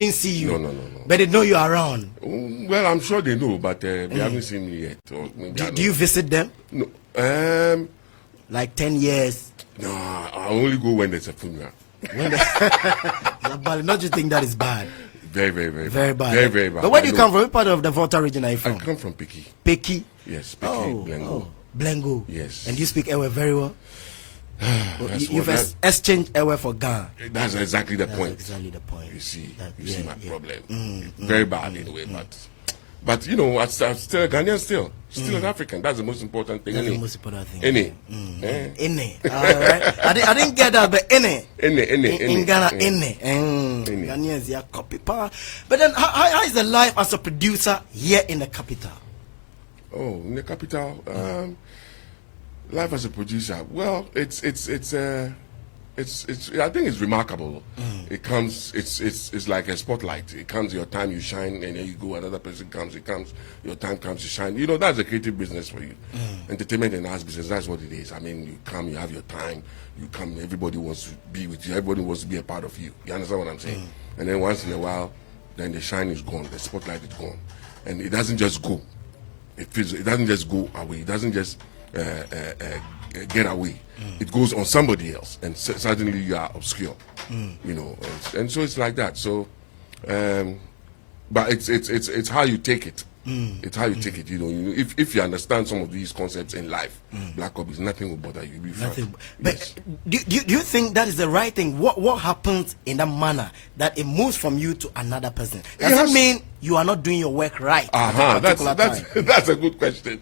didn't see you. No. But they know you're around. Well, I'm sure they know, but they haven't seen me yet. Or maybe Do you visit them? No. Like 10 years? No, I only go when there's a funeral. But don't you think that is bad? Very bad. Very bad. But where do you come from? What part of the Volta region are you from? I come from Peki. Peki? Yes, Peki, Blengo. Blengo. Yes. And you speak Ewe very well? You've exchanged Ewe for Ghana. That's exactly the point. Exactly the point. You see my problem. Very bad in a way, but you know, I'm still a Ghanaian, still an African. That's the most important thing. That's the most important thing. Ine. All right. I didn't get that, but Ine. In Ghana, Ine. Ghanaians, yeah, copy power. But then, how is the life as a producer here in the capital? Oh, in the capital, life as a producer. Well, it's I think it's remarkable. It comes, it's like a spotlight. It comes, your time you shine, and then you go, another person comes, your time comes, you shine. You know, that's a creative business for you. Entertainment and arts business, that's what it is. I mean, you come, you have your time, you come, everybody wants to be with you, everybody wants to be a part of you. You understand what I'm saying? And then once in a while, then the shine is gone, the spotlight is gone. And it doesn't just go. It doesn't just go away. It doesn't just get away. It goes on somebody else, and suddenly you are obscure. You know, and so it's like that. So, but it's how you take it. It's how you take it. You know, if you understand some of these concepts in life, Black Hobbies, nothing will bother you. You'll be fine. But yes. do you think that is the right thing? What happens in that manner that it moves from you to another person? Does it mean you are not doing your work right? That's a good question.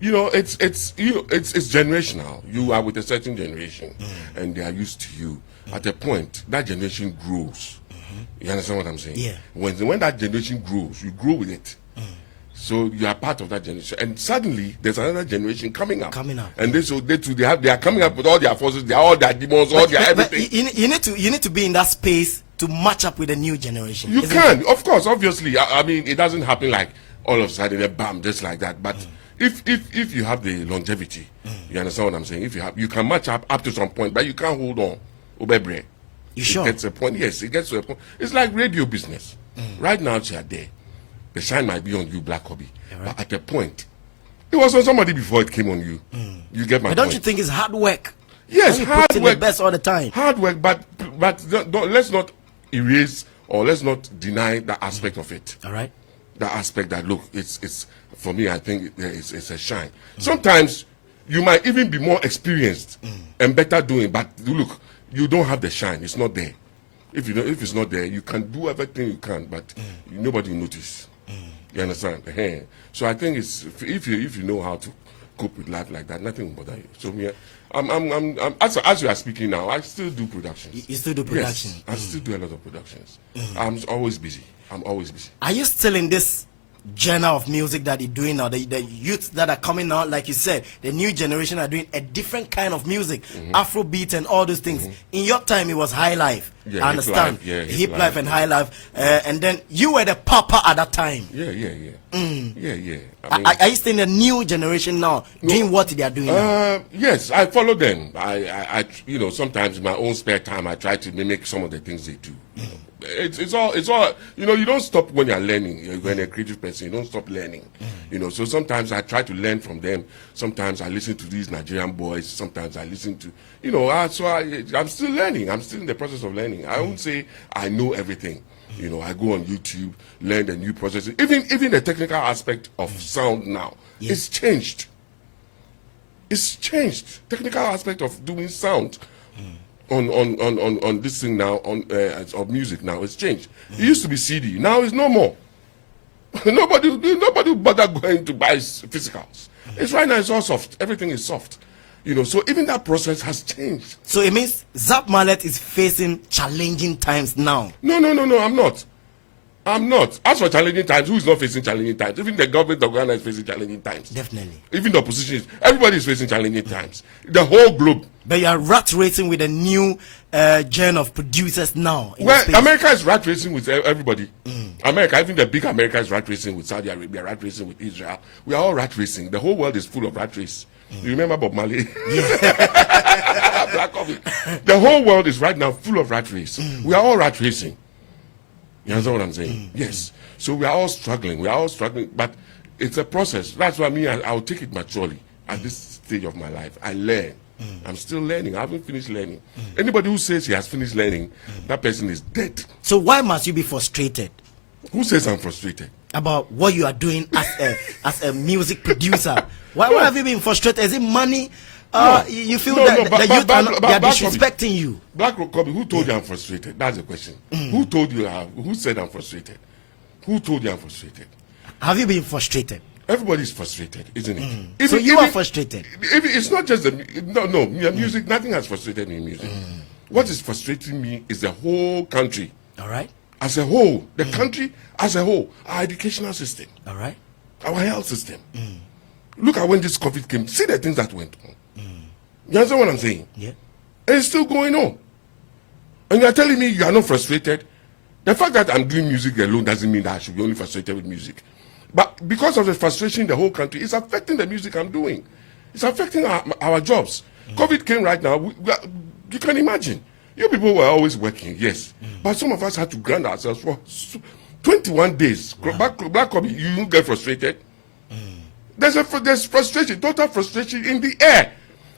You know, it's generational. You are with a certain generation, and they are used to you. At a point, that generation grows. You understand what I'm saying? Yeah. When that generation grows, you grow with it. So you are part of that generation, and suddenly there's another generation coming up. And they are coming up with all their forces, all their demons, all their everything. But you need to be in that space to match up with the new generation. You can, of course, obviously. I mean, it doesn't happen like all of a sudden, bam, just like that. But if you have the longevity, you understand what I'm saying? You can match up to some point, but you can't hold on. Obebre. You sure? It gets a point. Yes, it gets to a point. It's like radio business. Right now, you are there. The shine might be on you, Black Hobby. Right. But at a point, it was on somebody before it came on you. You get my point. But don't you think it's hard work? Yes, hard work. The best all the time. Hard work, but let's not erase or let's not deny that aspect of it. All right. That aspect that, look, it's for me, I think it's a shine. Sometimes you might even be more experienced and better doing, but look, you don't have the shine. It's not there. If it's not there, you can do everything you can, but nobody will notice. You understand? So I think it's if you know how to cope with life like that, nothing will bother you. So yeah, as you are speaking now, I still do productions. You still do production? Yes, I still do a lot of productions. I'm always busy. Are you still in this genre of music that you're doing now? The youths that are coming out, like you said, the new generation are doing a different kind of music, Afrobeat and all those things. In your time, it was high life. Yeah, I understand. hip life and high life. And then you were the papa at that time. Yeah. I mean, are you still in the new generation now, doing what they are doing now? Yes, I follow them. I sometimes in my own spare time, I try to mimic some of the things they do. It's all you don't stop when you're learning. When you're a creative person, you don't stop learning. So sometimes I try to learn from them. Sometimes I listen to these Nigerian boys. Sometimes I listen to I'm still learning. I'm still in the process of learning. I won't say I know everything. I go on YouTube, learn the new processes. Even the technical aspect of sound now, it's changed. It's changed. Technical aspect of doing sound on this thing now, of music now, it's changed. It used to be CD. Now it's no more. Nobody bother going to buy physicals. It's right now. It's all soft. Everything is soft. So even that process has changed. So it means Zapp Mallet is facing challenging times now. No, I'm not. As for challenging times, who is not facing challenging times? Even the government of Ghana is facing challenging times. Definitely. Even the opposition everybody is facing challenging times. The whole globe. But you are rat racing with a new gen of producers now. Well, America is rat racing with everybody. America, even the big America is rat racing with Saudi Arabia, rat racing with Israel. We are all rat racing. The whole world is full of rat race. You remember Bob Marley? Yeah. Black Coffee. The whole world is right now full of rat race. We are all rat racing. You understand what I'm saying? Yes. So we are all struggling. We are all struggling, but it's a process. That's why I'll take it maturely at this stage of my life. I learn. I'm still learning. I haven't finished learning. Anybody who says he has finished learning, that person is dead. So why must you be frustrated? Who says I'm frustrated? About what you are doing as a music producer. Why have you been frustrated? Is it money? You feel that the youth are disrespecting you? Black Kobe, who told you I'm frustrated? That's the question. Who told you? Who said I'm frustrated? Who told you I'm frustrated? Have you been frustrated? Everybody's frustrated, isn't it? So you are frustrated. It's not just music. Nothing has frustrated me in music. What is frustrating me is the whole country. All right. As a whole, the country as a whole, our educational system, all right, our health system. Look at when this COVID came. See the things that went on. You understand what I'm saying? Yeah. And it's still going on. And you're telling me you are not frustrated? The fact that I'm doing music alone doesn't mean that I should be only frustrated with music. But because of the frustration in the whole country, it's affecting the music I'm doing. It's affecting our jobs. COVID came right now. You can imagine. You people were always working, yes. But some of us had to ground ourselves for 21 days. Wow. Black Kobe, you don't get frustrated. There's frustration, total frustration in the air.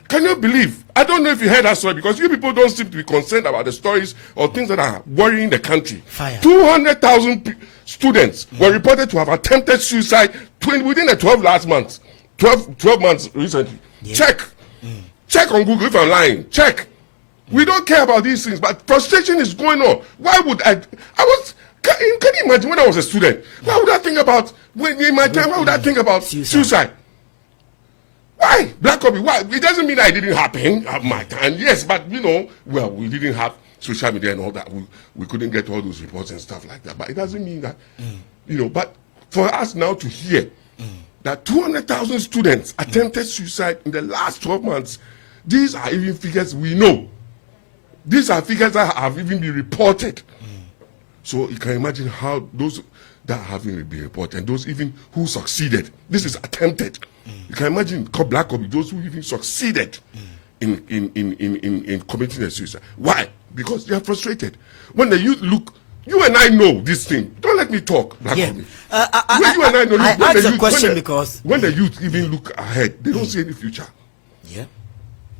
Can you believe? I don't know if you heard that story, because you people don't seem to be concerned about the stories or things that are worrying the country. 200,000 students were reported to have attempted suicide within the 12 months recently. Yeah. Check on Google if I'm lying. Check. We don't care about these things, but frustration is going on. Why would can you imagine when I was a student? Why would I think about, in my time, why would I think about suicide? Why? Black Kobe, why? It doesn't mean that it didn't happen at my time. Yes, but we didn't have social media and all that. We couldn't get all those reports and stuff like that. But it doesn't mean that, but for us now to hear that 200,000 students attempted suicide in the last 12 months, these are even figures we know. These are figures that have even been reported. So you can imagine how those that haven't been reported, and those even who succeeded. This is attempted. You can imagine Black Kobe, those who even succeeded in committing a suicide. Why? Because they are frustrated. When the youth look, you and I know this thing. Don't let me talk, Black Kobe. You and I know. I asked a question because when the youth even look ahead, they don't see any future. Yeah.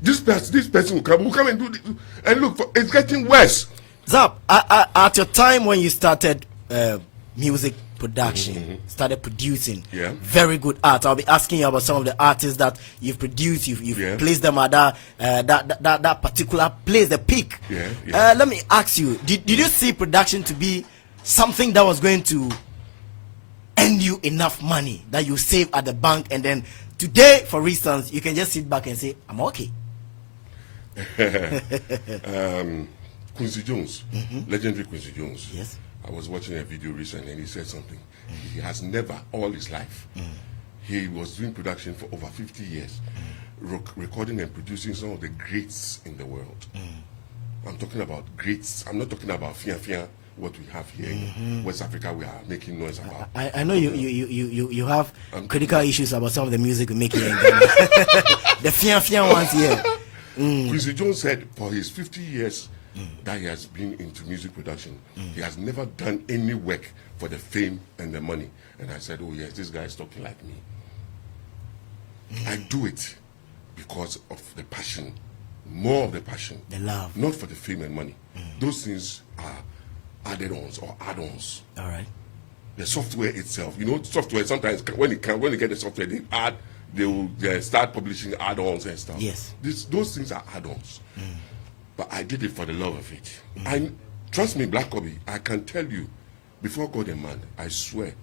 This person will come and do this, and look, it's getting worse. Zapp, at your time when you started music production, started producing very good art, I'll be asking you about some of the artists that you've produced. You've placed them at that particular place, the peak. Let me ask you, did you see production to be something that was going to earn you enough money that you save at the bank, and then today, for instance, you can just sit back and say, I'm okay? Quincy Jones, legendary Quincy Jones. Yes. I was watching a video recently and he said something. He has never, all his life, he was doing production for over 50 years, recording and producing some of the greats in the world. I'm talking about greats. I'm not talking about Fia, what we have here in West Africa. We are making noise about. I know you have critical issues about some of the music we make here in Ghana. The Fia ones here. Quincy Jones said for his 50 years that he has been into music production, he has never done any work for the fame and the money. And I said, oh yes, this guy is talking like me. I do it because of the passion, more of the passion, the love, not for the fame and money. Those things are added-ons or add-ons. All right. The software itself, software sometimes when they get the software, they will start publishing add-ons and stuff. Yes. Those things are add-ons. But I did it for the love of it. Trust me, Black Kobe, I can tell you, before God and man, I swear,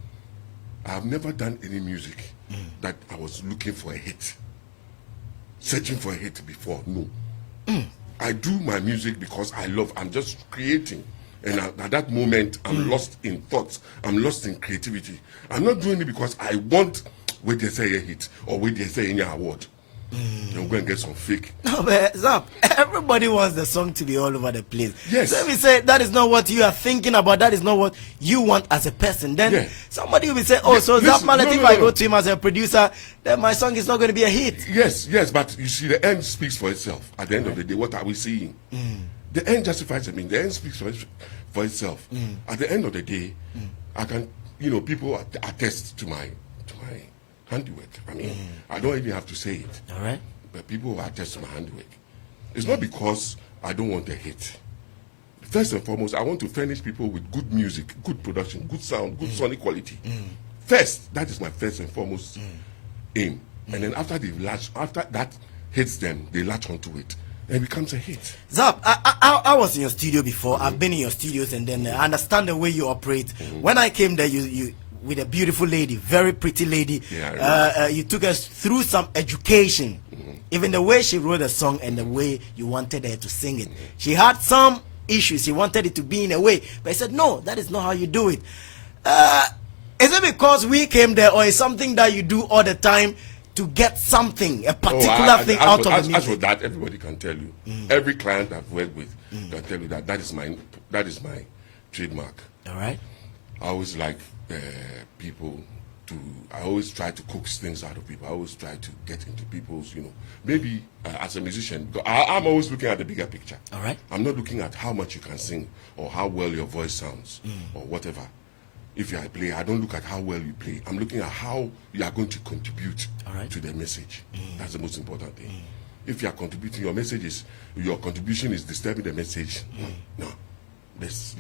I have never done any music that I was looking for a hit, searching for a hit before. No. I do my music because I'm just creating. And at that moment, I'm lost in thoughts. I'm lost in creativity. I'm not doing it because I want where they say a hit or where they say any award. You're going to get some fake. No, but Zapp, everybody wants the song to be all over the place. Yes. So if we say that is not what you are thinking about, that is not what you want as a person, then somebody will be saying, oh, so Zapp Mallet, if I go to him as a producer, then my song is not going to be a hit. Yes, but you see, the end speaks for itself. At the end of the day, what are we seeing? The end justifies it. The end speaks for itself. At the end of the day, I can, people attest to my handiwork. I mean, I don't even have to say it. All right. But people will attest to my handiwork. It's not because I don't want a hit. First and foremost, I want to furnish people with good music, good production, good sound, good sonic quality. First, that is my first and foremost aim. And then after that hits them, they latch onto it. And it becomes a hit. Zapp, I was in your studio before. I've been in your studios, and then I understand the way you operate. When I came there, you with a beautiful lady, very pretty lady. Yeah, you took us through some education. Even the way she wrote the song and the way you wanted her to sing it. She had some issues. She wanted it to be in a way. But I said, no, that is not how you do it. Is it because we came there, or is something that you do all the time to get something, a particular thing out of the music? As for that, everybody can tell you. Every client I've worked with can tell you that is my trademark. All right. I always like people to. I always try to coax things out of people. I always try to get into people's, maybe as a musician, I'm always looking at the bigger picture. All right. I'm not looking at how much you can sing or how well your voice sounds or whatever. If you are a player, I don't look at how well you play. I'm looking at how you are going to contribute to the message. That's the most important thing. If you are contributing, your contribution is disturbing the message. No, let's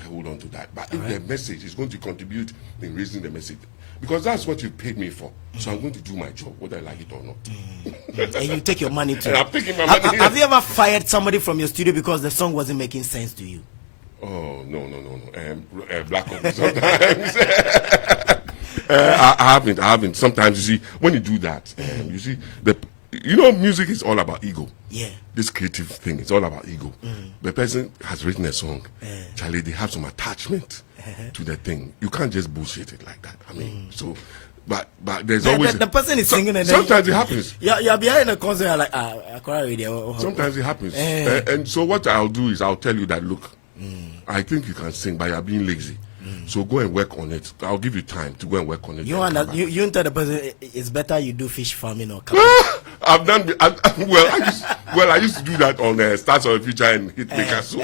hold on to that. But if the message is going to contribute in raising the message, because that's what you paid me for, so I'm going to do my job, whether I like it or not. And you take your money too. And I'm taking my money. Have you ever fired somebody from your studio because the song wasn't making sense to you? Oh, no. Black Ops sometimes. I haven't. Sometimes, you see, when you do that, you see, music is all about ego. Yeah. This creative thing is all about ego. The person has written a song. Charlie, they have some attachment to the thing. You can't just bullshit it like that. I mean, so, but there's always... The person is singing and sometimes it happens. You're behind the concert, you're like, I can't read it. Sometimes it happens. And so what I'll do is I'll tell you that, look, I think you can sing, but you're being lazy. So go and work on it. I'll give you time to go and work on it. You tell the person it's better you do fish farming or I've done. I used to do that on Stars of the Future and Hitmaker. So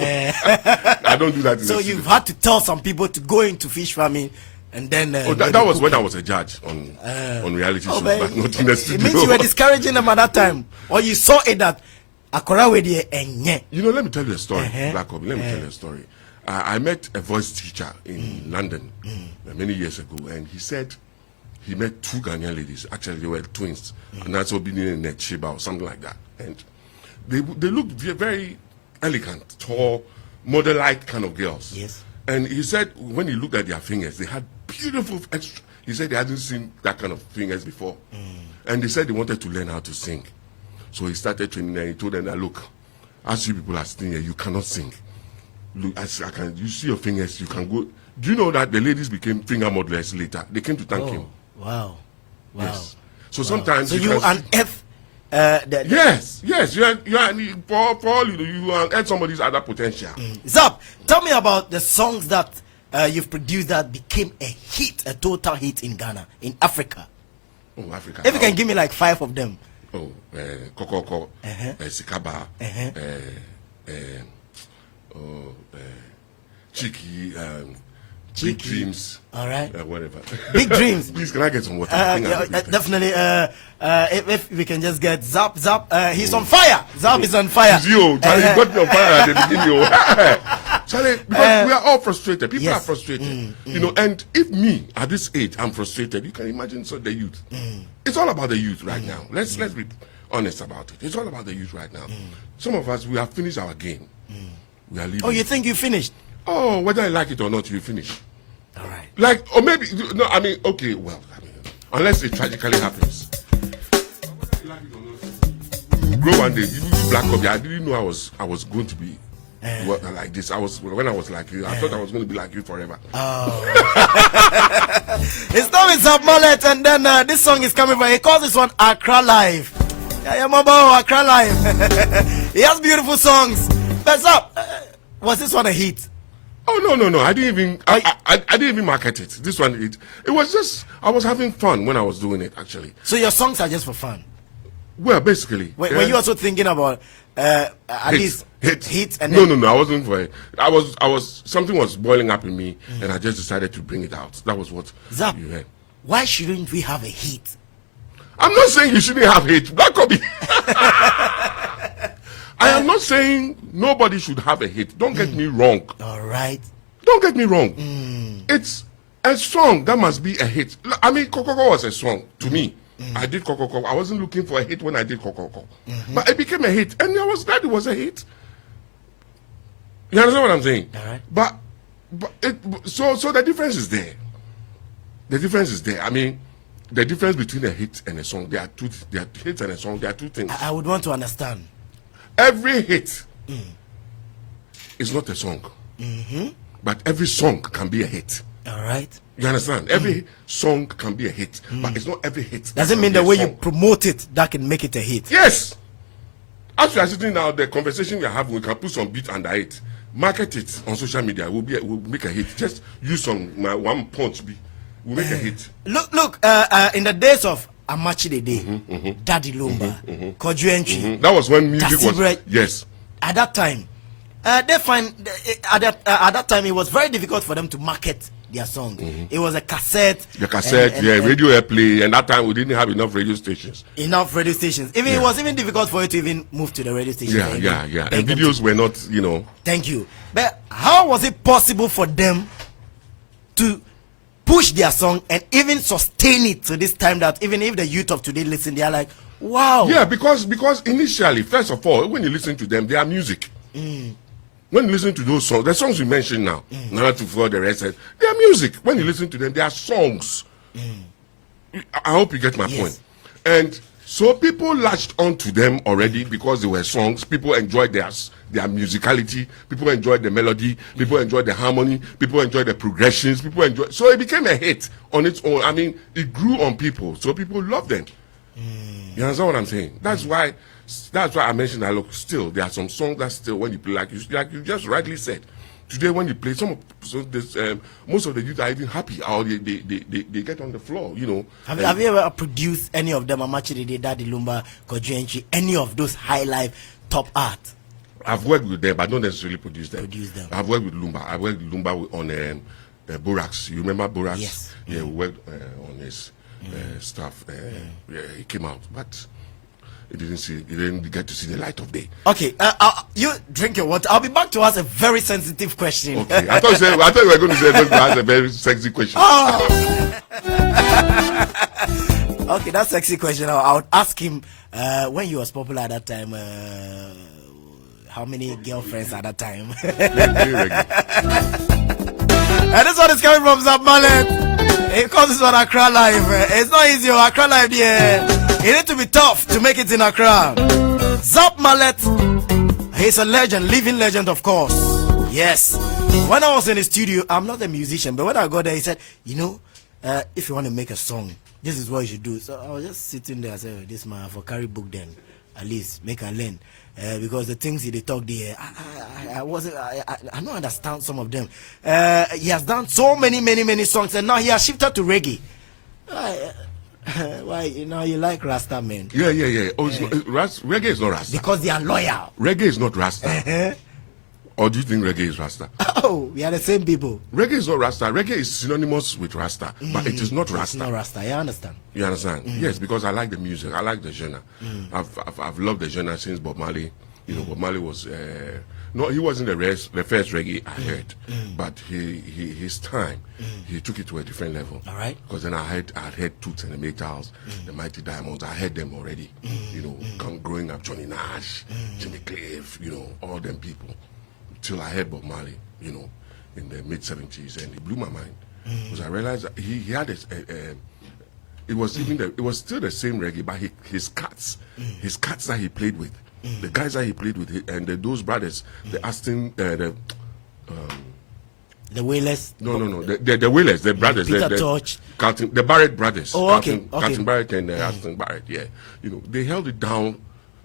I don't do that. So you've had to tell some people to go into fish farming, and then that was when I was a judge on reality shows, but not in the studio. It means you were discouraging them at that time, or you saw it that. Let me tell you a story, Black Ops. Let me tell you a story. I met a voice teacher in London many years ago, and he said he met two Ghanaian ladies. Actually, they were twins, and that's Obini and Sheba or something like that. And they looked very elegant, tall, model-like kind of girls. Yes. And he said when he looked at their fingers, they had beautiful. He said they hadn't seen that kind of fingers before, and they said they wanted to learn how to sing. So he started training, and he told them that, look, as you people are sitting here, you cannot sing. Look, you see your fingers, you can go. Do you know that the ladies became finger modelers later? They came to thank him. Wow. Yes. So sometimes you unearth yes. You unearth somebody's other potential. Zapp, tell me about the songs that you've produced that became a hit, a total hit in Ghana, in Africa. Oh, Africa. If you can give me like 5 of them. Oh, Kokoko, Sikaba, Cheeky, Big Dreams. All right. Whatever. Big Dreams. Please, can I get some water? Definitely. If we can just get Zapp. He's on fire. Zapp is on fire. You got me on fire at the beginning. Charlie, because we are all frustrated. People are frustrated. And if me, at this age, I'm frustrated, you can imagine the youth. It's all about the youth right now. Let's be honest about it. It's all about the youth right now. Some of us, we have finished our game. We are leaving. Oh, you think you finished? Oh, whether I like it or not, you finish. All right. Like, or maybe, no, I mean, okay, well, unless it tragically happens. You grow one day, you Black Ops. I didn't know I was going to be like this. When I was like you, I thought I was going to be like you forever. Oh. His name is Zapp Mallet, and then this song is coming from. He calls this one Accra Live. Yeah, Accra Live. He has beautiful songs. But Zapp, was this one a hit? Oh no! I didn't even. I didn't even market it. This one, it was just. I was having fun when I was doing it. Actually. So your songs are just for fun. Well, basically. Were you also thinking about at least hit and no, I wasn't for it. I was something was boiling up in me, and I just decided to bring it out. That was what Zapp, you heard. why shouldn't we have a hit? I'm not saying you shouldn't have hate. That could be. I am not saying nobody should have a hit. Don't get me wrong. All right. Don't get me wrong. It's a song that must be a hit. I mean, Kokoko was a song to me. I did Kokoko. I wasn't looking for a hit when I did Kokoko. But it became a hit. And I was glad it was a hit. You understand what I'm saying? All right. But so the difference is there. The difference is there. I mean, the difference between a hit and a song, there are hits and a song, there are two things. I would want to understand. Every hit is not a song. But every song can be a hit. All right. You understand? Every song can be a hit, but it's not every hit. Doesn't mean the way you promote it that can make it a hit. Yes. As we are sitting now, the conversation we are having, we can put some beat under it, market it on social media. We'll make a hit. Just use one punch beat. We'll make a hit. Look. In the days of Amachi Day, Daddy Lumba, Koju Entry. That was when music was. Tasibre, Yes. At that time, they find at that time it was very difficult for them to market their song. It was a cassette. The cassette, radio airplay, and that time we didn't have enough radio stations. Even it was even difficult for you to even move to the radio station. Yeah. And videos were not, Thank you. But how was it possible for them to push their song and even sustain it to this time that even if the youth of today listen, they are like, wow. Yeah, because initially, first of all, when you listen to them, they are music. When you listen to those songs, the songs we mentioned now, not to follow the rest, they are music. When you listen to them, they are songs. I hope you get my point. And so people latched onto them already because they were songs. People enjoyed their musicality. People enjoyed the melody. People enjoyed the harmony. People enjoyed the progressions. So it became a hit on its own. I mean, it grew on people. So people loved them. You understand what I'm saying? That's why I mentioned that. Look, still there are some songs that still when you play, like you just rightly said, today when you play most of the youth are even happy, or they get on the floor. Have you ever produced any of them? Amachi Day, Daddy Lumba, Koju Entry, any of those high life top art? I've worked with them, but not necessarily produced them. I've worked with Lumba. I worked with Lumba on Borax. You remember Borax? Yes. Yeah, we worked on his stuff. Yeah, he came out, but he didn't get to see the light of day. Okay, you drink your water. I'll be back to ask a very sensitive question. Okay, I thought you were going to ask a very sexy question. Oh. Okay, that sexy question. I would ask him when he was popular at that time. How many girlfriends at that time? And this one is coming from Zapp Mallet. He calls this one Accra Live. It's not easy, Accra Live, yeah. It need to be tough to make it in Accra. Zapp Mallet, he's a legend, living legend, of course. Yes. When I was in the studio, I'm not a musician, but when I got there, he said, if you want to make a song, this is what you should do. So I was just sitting there. I said, this man, for carry book then, at least make a learn. Because the things they talk there, I don't understand some of them. He has done so many songs, and now he has shifted to reggae. Why you like Rasta, man? Yeah. Oh, reggae is not Rasta because they are loyal. Reggae is not Rasta. Or do you think reggae is Rasta? Oh, we are the same people. Reggae is not Rasta. Reggae is synonymous with Rasta, but it is not Rasta. It's not Rasta. I understand. You understand? Yes, because I like the music. I like the genre. I've loved the genre since Bob Marley. Bob Marley was no, he wasn't the first reggae I heard, but his time he took it to a different level. All right. Because then I heard Toots and the Maytals, the Mighty Diamonds. I heard them already. Growing up, Johnny Nash, Jimmy Cliff, all them people. Till I heard Bob Marley, in the mid-70s, and it blew my mind because I realized that he had it was still the same reggae, but his cats that he played with, the guys that he played with, and those brothers, the Aston, the Wailers. No, the Wailers, the brothers, Peter Torch, the Barrett brothers. Oh, okay. Carlton Barrett and Aston Barrett. Yeah, they held it down.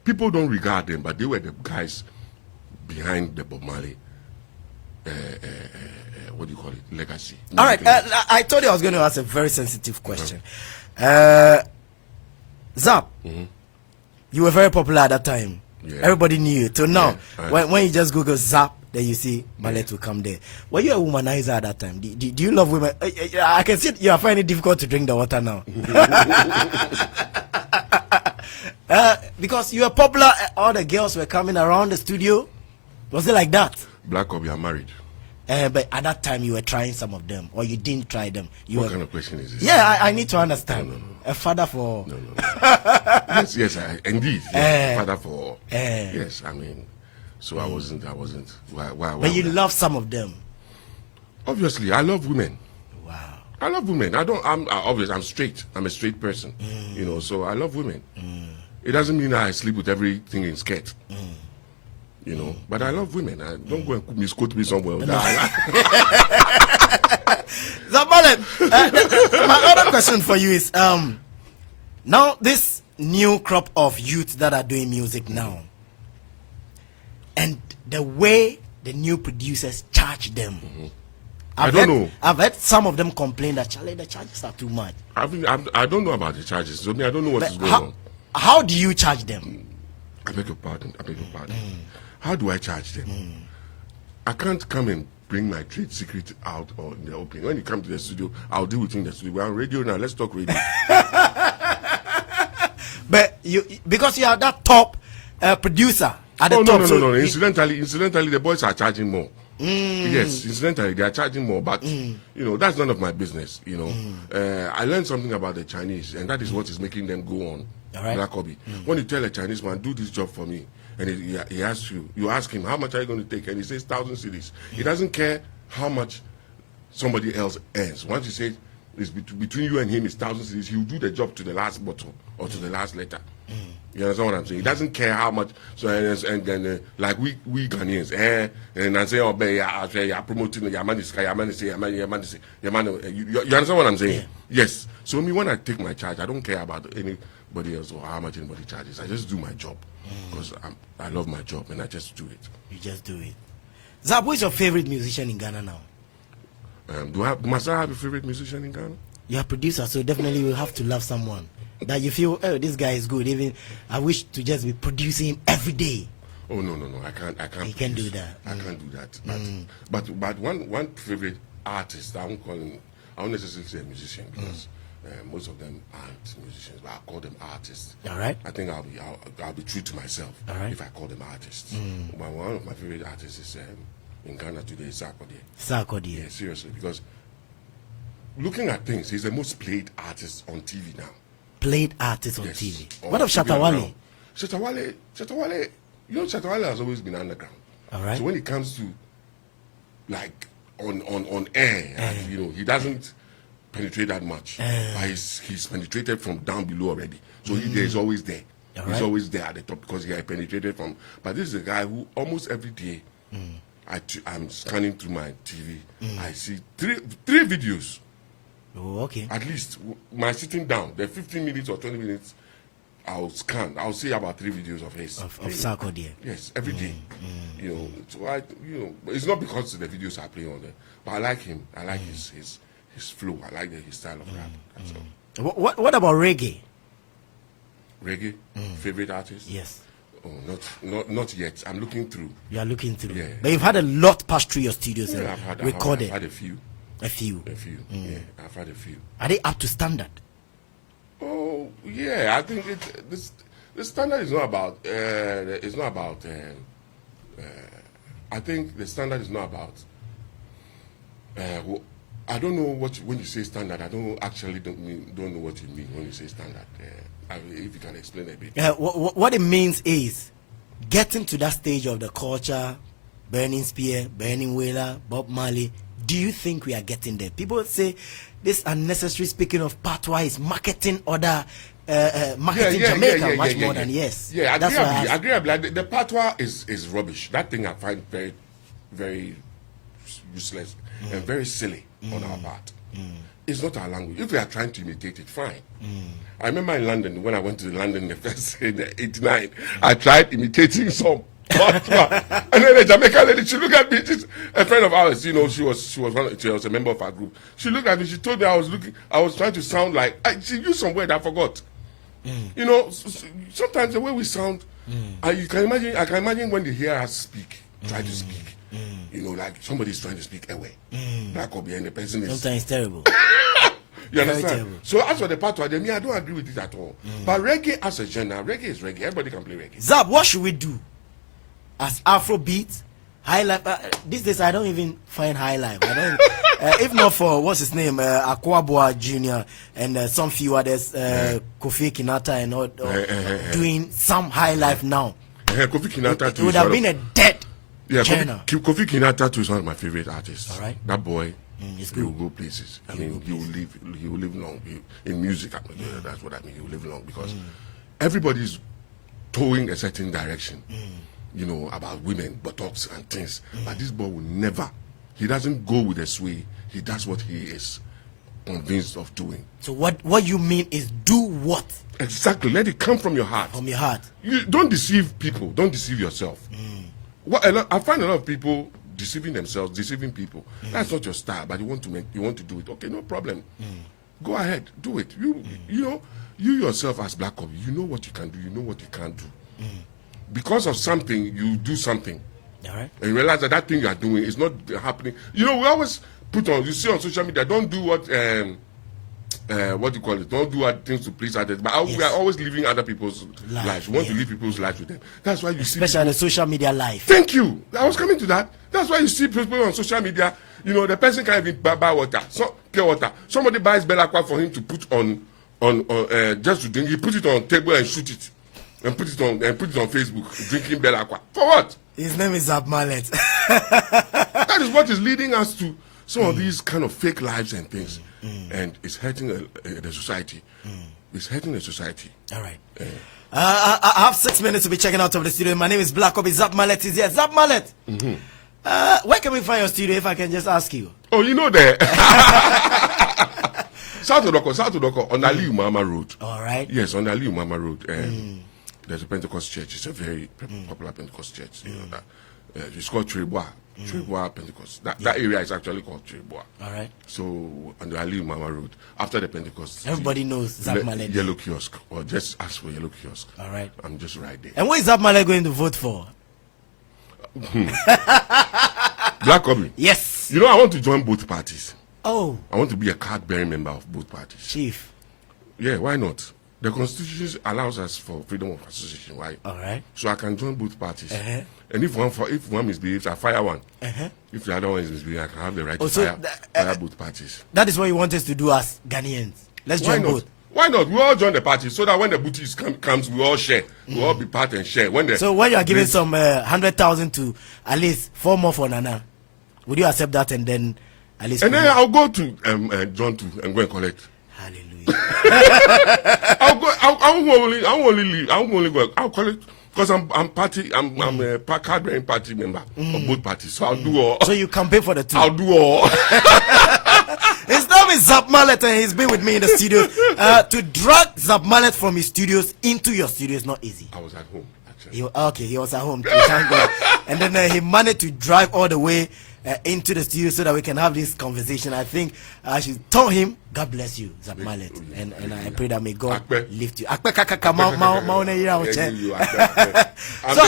People don't regard them, but they were the guys behind the Bob Marley, what do you call it, legacy. All right, I told you I was going to ask a very sensitive question. Zapp, you were very popular at that time. Yeah. Everybody knew you. So now, Yeah. when you just Google Zapp, then you see Mallet will come there. Were you a womanizer at that time? Do you love women? I can see you are finding it difficult to drink the water now. Because you were popular, all the girls were coming around the studio. Was it like that? Black or you are married? But at that time, you were trying some of them, or you didn't try them. What kind of question is this? Yeah, I need to understand. No. A father for... No. yes, indeed. Yes, father for... yes, I mean... So I wasn't... Why but you love some of them? Obviously, I love women. Wow. I love women. I'm straight. I'm a straight person. You know, so I love women. It doesn't mean I sleep with everything in skirt. You know, but I love women. I don't go and misquote me somewhere. Zapp Mallet, my other question for you is, now this new crop of youth that are doing music now, and the way the new producers charge them. I don't know. I've heard some of them complain that Charlie, the charges are too much. I don't know about the charges. So I don't know what is going on. How do you charge them? I beg your pardon. How do I charge them? I can't come and bring my trade secret out or in the open. When you come to the studio, I'll deal with you in the studio. We're on radio now. Let's talk radio. But because you are that top producer at the top. No. Incidentally, the boys are charging more. Yes, incidentally, they are charging more. But you know, that's none of my business. You know, I learned something about the Chinese, and that is what is making them go on. All right. Black hobby. When you tell a Chinese man, do this job for me, and he asks you ask him, how much are you going to take? And he says 1,000 cedis. He doesn't care how much somebody else earns. Once you say it's between you and him is 1,000 cedis, he'll do the job to the last bottle or to the last letter. You understand what I'm saying? He doesn't care how much. So and then like we Ghanaians, and I say, oh, baby, I say, I'm promoting your money, you understand what I'm saying? Yeah. Yes. So me, when I take my charge, I don't care about anybody else or how much anybody charges. I just do my job because I love my job and I just do it. You just do it. Zapp, who is your favorite musician in Ghana now? Must I have a favorite musician in Ghana? You're a producer, so definitely you have to love someone that you feel, oh, this guy is good. Even I wish to just be producing him every day. Oh no, I can't. You can do that. I can't do that. But one favorite artist, I won't necessarily say a musician because most of them aren't musicians, but I call them artists. All right. I think I'll be true to myself if I call them artists. But one of my favorite artists is in Ghana today, Zapp Mallet. Yeah, seriously, because looking at things, he's the most played artist on TV now. Played artist on TV. What of Shatawale? Shatawale, you know, Shatawale has always been underground. All right. So when it comes to like on air, and, you know, he doesn't penetrate that much. But he's penetrated from down below already. So he's always there. He's always there at the top because he had penetrated from. But this is a guy who almost every day, I'm scanning through my TV. I see three videos. Oh, okay. At least my sitting down, the 15 minutes or 20 minutes, I'll scan. I'll see about 3 videos of his. Of Sarkodie. Yes, every day. You know, so it's not because the videos are playing on there, but I like him. I like his flow. I like his style of rap. That's all. What about reggae? Reggae, favorite artist? Yes. Oh, not yet. I'm looking through. You are looking through. Yeah. But you've had a lot pass through your studios and recorded. I've had a few. A few. Yeah, I've had a few. Are they up to standard? Oh yeah, I think the standard is not about. It's not about. I think the standard is not about. I don't know when you say standard. I don't know what you mean when you say standard. If you can explain a bit. What it means is getting to that stage of the culture, Burning Spear, Burning Whaler, Bob Marley. Do you think we are getting there? People say this unnecessary speaking of patois is marketing other marketing Jamaica much more than yes. Yeah, I agree. Like, the patois is rubbish. That thing I find very, very useless and very silly on our part. It's not our language. If we are trying to imitate it, fine. I remember in London, when I went to London the first in '89, I tried imitating some patois, and then a Jamaican lady, she looked at me. She's a friend of ours, you know. She was a member of our group. She looked at me. She told me I was trying to sound like. She used some word I forgot. You know, sometimes the way we sound, I can imagine when they hear us speak, try to speak. You know, like somebody's trying to speak away. Black Obi and the person is Sometimes terrible. You understand? terrible. So as for the part of them, I don't agree with it at all. But reggae as a genre, reggae is reggae. Everybody can play reggae. Zapp, what should we do? As Afrobeat, high life. These days, I don't even find high life. I don't. If not for what's his name, Akwaboah Jr. and some few others, Kofi Kinata and all, doing some high life now. Kofi Kinata it would have been a dead genre. Kofi Kinata too is one of my favorite artists. All right. That boy. He will go places. I mean, he will live long. In music, that's what I mean. He will live long because everybody's towing a certain direction. You know, about women, buttocks and things. But this boy will never. He doesn't go with the sway. He does what he is convinced of doing. So what you mean is do what? Exactly. Let it come from your heart. From your heart. You don't deceive people. Don't deceive yourself. I find a lot of people deceiving themselves, deceiving people. That's not your style, but you want to do it. Okay, no problem. Go ahead, do it. You know, you yourself as Black Obi, you know what you can do, you know what you can't do. Because of something, you do something. All right. And you realize that thing you are doing is not happening. You know, we always you see on social media, don't do what do you call it? Don't do things to please others. But we are always living other people's lives. We want to live people's lives with them. That's why you see. Especially the social media life. Thank you. I was coming to that. That's why you see people on social media. You know, the person can't even buy water, pure water. Somebody buys Belacqua for him to put on just to drink. He put it on table and shoot it, and put it on Facebook, drinking Belacqua. For what? His name is Zapp Mallet. That is what is leading us to some of these kind of fake lives and things, and it's hurting the society. It's hurting the society. All right. I have 6 minutes to be checking out of the studio. My name is Black Obi. Zapp Mallet is here. Zapp Mallet. Where can we find your studio, if I can just ask you? Oh, you know there. South Odoko, on Aliu Mama Road. All right. Yes, on Aliu Mama Road. There's a Pentecost church. It's a very popular Pentecost church. You know that. It's called Trebois. Trebois Pentecost. That area is actually called Trebois. All right. So on the Aliu Mama Road, after the Pentecost, everybody knows Zapp Mallet. Yellow kiosk, or just ask for Yellow kiosk. All right. I'm just right there. And what is Zapp Mallet going to vote for? Black Obi. Yes. You know, I want to join both parties. Oh. I want to be a card-bearing member of both parties. Chief. Yeah, why not? The Constitution allows us for freedom of association. Why? All right. So I can join both parties. And if one misbehaves, I fire one. If the other one is misbehaving, I can have the right to fire both parties. That is what you want us to do as Ghanaians. Let's join both. Why not? We all join the party so that when the booty comes, we all share. We all be part and share. So when you are giving some 100,000 to at least 4 more for Nana, would you accept that and then at least? And then I'll go to John and go and collect. Hallelujah. I won't only leave. I won't only go. I'll collect because I'm a card-bearing party member of both parties. So I'll do all. So you campaign for the two. I'll do all. His name is Zapp Mallet, and he's been with me in the studio. To drag Zapp Mallet from his studios into your studio is not easy. I was at home, actually. He was at home. Thank God. And then he managed to drive all the way into the studio so that we can have this conversation. I think I should tell him, God bless you, Zapp Mallet. And I pray that may God lift you. So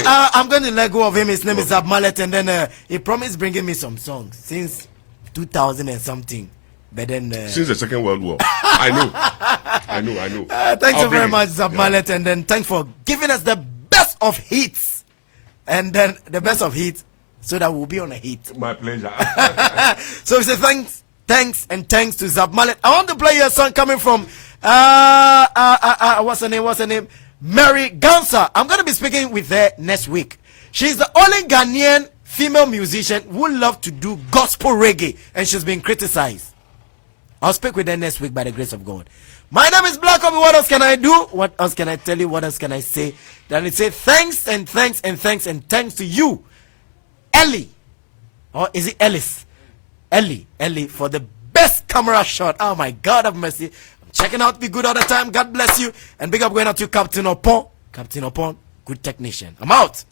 I'm going to let go of him. His name is Zapp Mallet, and then he promised bringing me some songs since 2000 and something. But then since the Second World War. I know. Thanks so very much, Zapp Mallet, and then thanks for giving us the best of hits. And then the best of hits so that we'll be on a hit. My pleasure. So we say thanks to Zapp Mallet. I want to play you a song coming from what's her name? Mary Gansa. I'm going to be speaking with her next week. She's the only Ghanaian female musician who loves to do gospel reggae, and she's been criticized. I'll speak with her next week by the grace of God. My name is Black Obi. What else can I do? What else can I tell you? What else can I say? Then it say thanks to you, Ellie, or is it Ellis? Ellie for the best camera shot. Oh my God, have mercy. I'm checking out. Be good all the time. God bless you. And big up going out to Captain Opon. Good technician. I'm out.